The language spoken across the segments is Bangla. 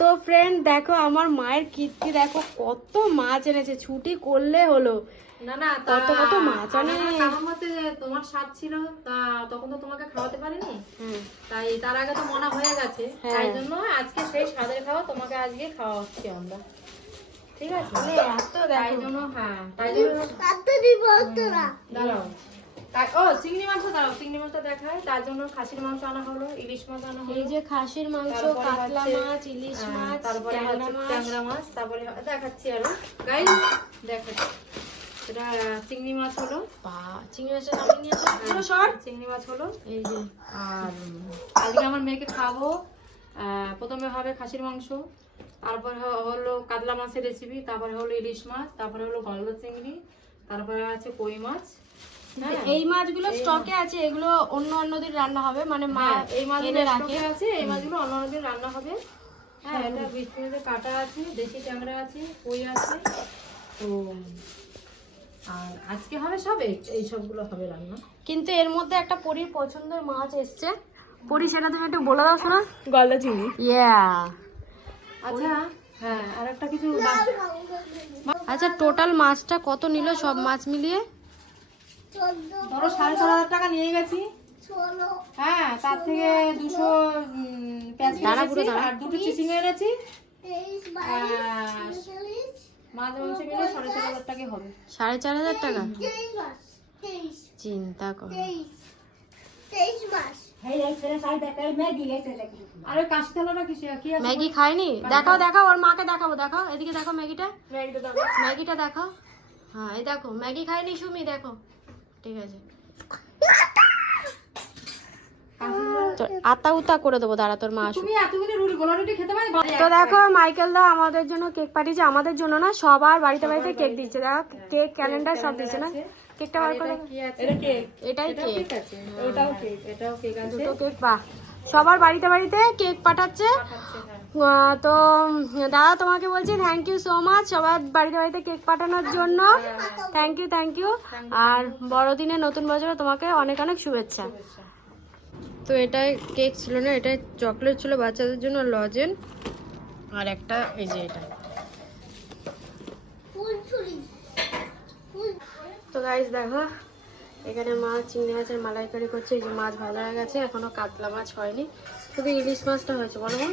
তো ফ্রেন্ড দেখো আমার মায়ের কীর্তি দেখো, কত মাছ এনেছে, ছুটি করলে হলো। না না, কত কত মাছ আনে। কারণ হচ্ছে যে তোমার স্বাদ ছিল, তা তখন তো তোমাকে খাওয়াতে পারিনি। তাই তার আগে তো মনে হয়ে গেছে, তাই জন্য আজকে সেই স্বাদের খাওয়া তোমাকে আজকে খাওয়াচ্ছি আমরা, ঠিক আছে? তাই জন্য তাই জন্য দাঁড়াও। ও চিংড়ি মাছ দাঁড়াও, চিংড়ি মাছটা দেখায়। তার জন্য খাসির মাংস আনা হলো, ইলিশ মাছ আনা হলো। এই যে খাসির মাংস, কাতলা মাছ, ইলিশ মাছ, তারপরে ট্যাংরা মাছ, তারপরে দেখাচ্ছি আরো গাইস, দেখাচ্ছি। এটা চিংড়ি মাছ হলো, চিংড়ি মাছের নামিয়ে নিয়েছো পুরো শর্ট। চিংড়ি মাছ হলো এই যে। আর আজকে আমার মেয়েকে খাবো। প্রথমে হবে খাসির মাংস, তারপরে হলো কাতলা মাছের রেসিপি, তারপরে হলো ইলিশ মাছ, তারপরে হলো গলদা চিংড়ি, তারপরে আছে কই মাছ। এই মাছগুলো স্টকে আছে, এগুলো অন্য দিন রান্না হবে, মানে মা এই মাছগুলো স্টকে আছে, এই মাছগুলো অন্য দিন রান্না হবে। হ্যাঁ, এটা বিস্কুটে কাটা আছে, দেশি ট্যাংরা আছে, কই আছে। তো আর আজকে হবে সব এই সবগুলো হবে রান্না। কিন্তু এর মধ্যে একটা পরীর পছন্দের মাছ এসছে। পরী, সেটা তুমি একটু বলে দাও শোনা। গলদা চিংড়ি। ইয়া। আচ্ছা, হ্যাঁ, আর একটা কিছু। আচ্ছা, টোটাল মাছটা কত নিল সব মাছ মিলিয়ে? ধরো 4,500 টাকা নিয়ে গেছি। হ্যাঁ, তার থেকে 200 পেঁয়াজ এনেছি, আর 2টো চিচিং এনেছি। মাছ মাংস মিলে 4,500 টাকা হবে। 4,500 টাকা? চিন্তা কর। আরে কাশি থালাটা কি আছে? ম্যাগি খায়নি? দেখাও দেখাও, ওর মাকে দেখাবো। দেখাও এদিকে, দেখো ম্যাগিটা। ম্যাগিটা দেখাও। হ্যাঁ, এই দেখো ম্যাগি খায়নি সুমি, দেখো। ঠিক আছে, আতা উতা করে দেবো, দাঁড়া তোর মা আসুক। তুমি এতগুলো গোলা রুটি খেতে পারো? তো দেখো মাইকেল দা আমাদের জন্য কেক পাঠিয়েছে, আমাদের জন্য না, সবার বাড়িতে বাড়িতে কেক দিচ্ছে। দেখো কেক ক্যালেন্ডার সব দিচ্ছে না। কেকটা বার করে। এটাই কেক। এটাও কেক আছে। দুটো কেক, বাহ। সবার বাড়িতে বাড়িতে কেক পাঠাচ্ছে। তো দাদা তোমাকে বলছি থ্যাংক ইউ সো মাচ, সবার বাড়িতে বাড়িতে কেক পাঠানোর জন্য। Thank you. আর বড়দিনে, নতুন বছরে তোমাকে অনেক অনেক শুভেচ্ছা। তো এটাই কেক ছিল না, এটাই চকলেট ছিল বাচ্চাদের জন্য, লজেন। আর একটা এই যে এটা। তো গাইস দেখো, এখানে মাছ, চিংড়ি মাছের মালাইকারি করছে। এই যে মাছ ভাজা হয়ে গেছে, এখনো কাতলা মাছ হয়নি, শুধু ইলিশ মাছটা হয়েছে। বলো মা?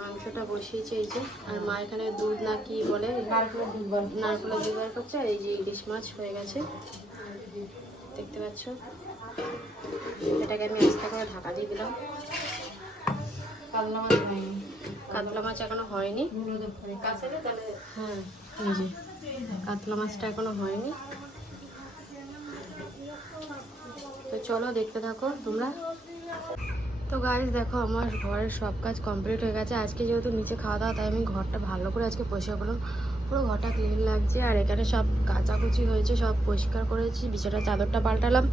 মাংসটা বসিয়েছে এই যে। আর মা এখানে দুধ না কি বলে, নারকেলের দুধ বার করছে। আর এই যে ইলিশ মাছ হয়ে গেছে, দেখতে পাচ্ছ। এটাকে আমি আস্তে করে ঢাকা দিয়ে দিলাম। কাতলা মাছ এখনো হয়নি। হ্যাঁ, এই যে কাতলা মাছটা এখনো হয়নি। তো চলো দেখতে থাকো তোমরা। তো গাইস দেখো, আমার ঘরের সব কাজ কমপ্লিট হয়ে গেছে। আজকে যেহেতু নিচে খাওয়া দাওয়া, তাই আমি ঘরটা ভালো করে আজকে পরিষ্কার করলাম। পুরো ঘরটা ক্লিন লাগছে। আর এখানে সব কাচাকুচি হয়েছে, সব পরিষ্কার করেছি, বিছানার চাদরটা পাল্টালাম।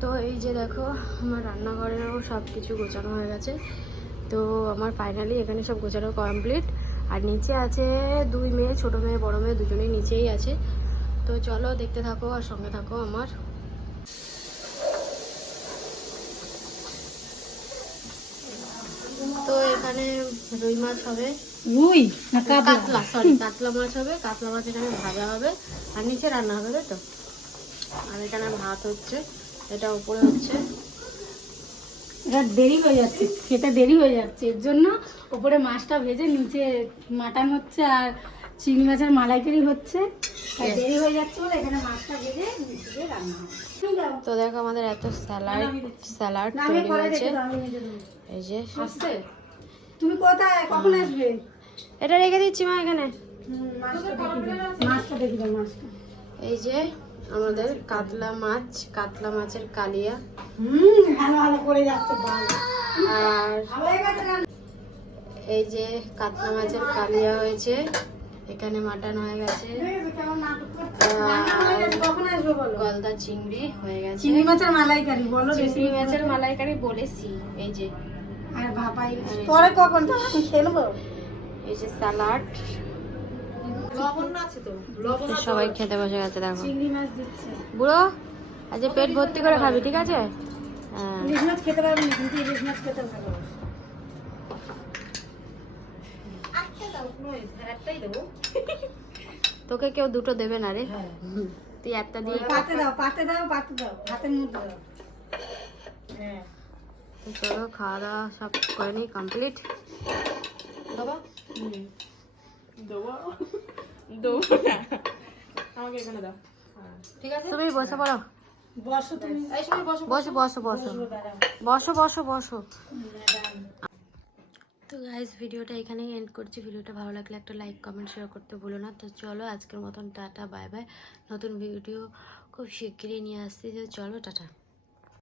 তো এই যে দেখো, আমার রান্নাঘরেরও সব কিছু গোছানো হয়ে গেছে। তো আমার ফাইনালি এখানে সব গোছানো কমপ্লিট। আর নিচে আছে 2 মেয়ে, ছোটো মেয়ে বড়ো মেয়ে দুজনেই নিচেই আছে। তো চলো দেখতে থাকো আর সঙ্গে থাকো আমার। তো এখানে রুই মাছ হবে, কাতলা মাছ হবে। কাতলা মাছ এখানে ভাজা হবে, আর নিচে রান্না হবে, তাই তো। আর এখানে ভাত হচ্ছে, এটা উপরে হচ্ছে। এটা দেরি হয়ে যাচ্ছে, খেতে দেরি হয়ে যাচ্ছে, এর জন্য উপরে মাছটা ভেজে নিচে মাটন হচ্ছে, আর চিংড়ি মাছের মালাইকারি হচ্ছে। দেরি হয়ে যাচ্ছে বলে এখানে মাছটা ভেজে নিচে রান্না হবে। তো দেখো আমাদের এত স্যালাড তৈরি হয়েছে। এই যে আসছে, তুমি কোথায়, কখন আসবে? এটা রেখে দিচ্ছি মা এখানে। মাছটা দেখি দাও, মাছটা। এই যে আমাদের কাতলা মাছের কালিয়া। ভালো ভালো করে যাচ্ছে, ভালো। আর এই যে কাতলা মাছের কালিয়া হয়েছে, এখানে মাটন হয়ে গেছে, গলদা চিংড়ি হয়ে গেছে, চিংড়ি মাছের মালাইকারি বলো। চিংড়ি মাছের মালাইকারি বলেছি। এই যে আর ভাপাই পরে কখন আমি খেলবো। এই যে স্যালাড, সবাই খেতে বসে গেছে। দেখো চিংড়ি মাছ দিচ্ছে বুড়ো, আজ পেট ভর্তি করে খাবি, ঠিক আছে? ইলিশ মাছ খেতে পারবো না, কিন্তু ইলিশ মাছ খেতে ভালোবাসি। একটাই দেবো। তোকে কেউ দুটো দেবে না রে, হ্যাঁ তুই একটা দিয়ে পাতে দাও পাতে দাও পাতে দাও হাতের মধ্যে দাও। হ্যাঁ তো চলো খাওয়া দাওয়া সব করে নিই কমপ্লিট। বাবা আমাকে এখানে দাও। হ্যাঁ, ঠিক আছে। তুমি বসে পড়ো, বসো তুমি। এই সময় বসো। বসো বসো বসো বসো বসো বসো। ম্যাডাম তো গাইস ভিডিওটা এখানেই এন্ড করছি। ভিডিওটা ভালো লাগলে একটা লাইক কমেন্ট শেয়ার করতে ভুলো না। তো চলো আজকের মতন টাটা বাই বাই। নতুন ভিডিও খুব শিগগিরই নিয়ে আসছি। চলো টাটা।